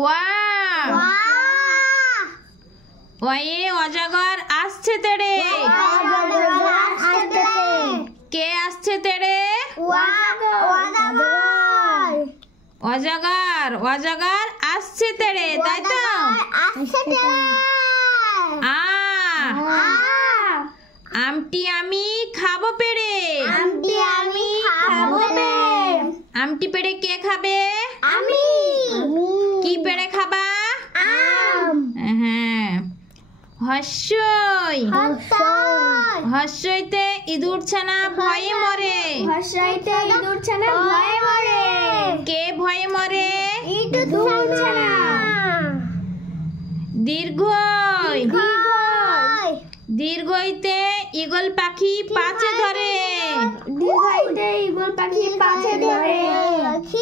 ওয়া ওয়ে অজগর আসছে তেড়ে। কে আসছে তেড়ে? অজগর অজগর আসছে তেড়ে, তাই তো? আমটি আমি খাবো পেড়ে। আমটি পেড়ে কে খাবে? আমি। কি পেড়ে খাবা? হ্যাঁ। হস্যই হস্যইতে ইঁদুর ছানা ভয়ে মরে। কে ভয়ে মরে? দীর্ঘই দীর্ঘইতে ঈগল পাখি পাছে ধরে।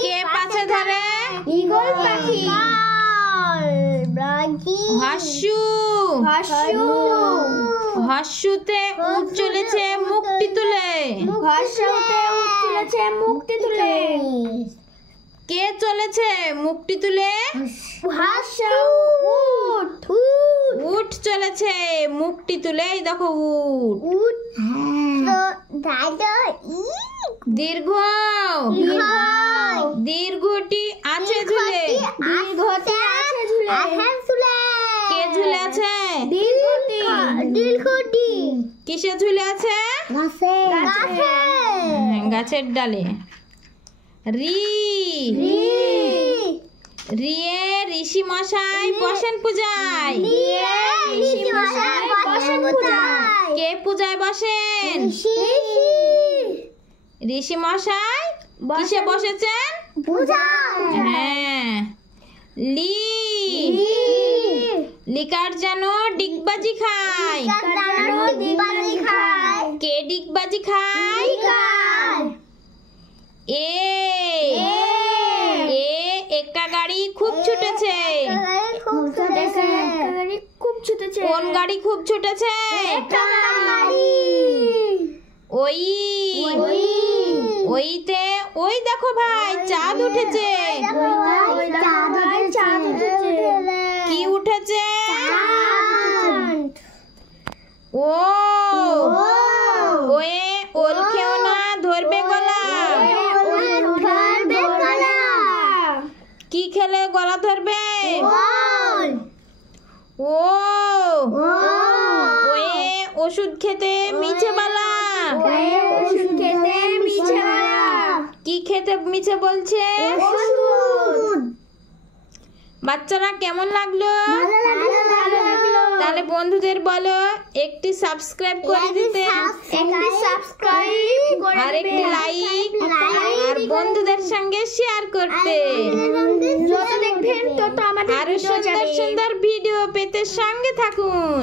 কে পাছে ধরে? হস্যু হস্যুতে উঠ চলেছে মুক্তি তুলে। কে চলেছে মুক্তি তুলে? উঠ চলেছে মুক্তি তুলে। এই দেখো উঠ। দীর্ঘ দীর্ঘটি আছে ঝুলে। কে ঝুলে আছে? কিসে ঝুলে আছে? গাছের ডালে। রিয়ে ঋষি মশাই বসেন পূজায়। কে পূজায় বসেন? ঋষি মশাই কিসে বসেছেন? হ্যাঁ। লিকার যেন ডিগবাজি খায়। কে ডিগবাজি খায়? একটা গাড়ি খুব ছুটেছে। কোন গাড়ি খুব ছুটেছে? ওইতে ওই দেখো ভাই চাঁদ উঠেছে। কি উঠেছে? ওয়ে ওল খেও না ধরবে গলা। কি খেলে গলা ধরবে? ওয়ে ওষুধ খেতে মিছে বলা। কি খেতে মিছে বলছে? বাচ্চারা কেমন লাগলো? তাহলে বন্ধুদের বলো একটি সাবস্ক্রাইব করে দিতে, আর একটি লাইক, আর বন্ধুদের সঙ্গে শেয়ার করতে। আরো সুন্দর সুন্দর ভিডিও পেতে সঙ্গে থাকুন।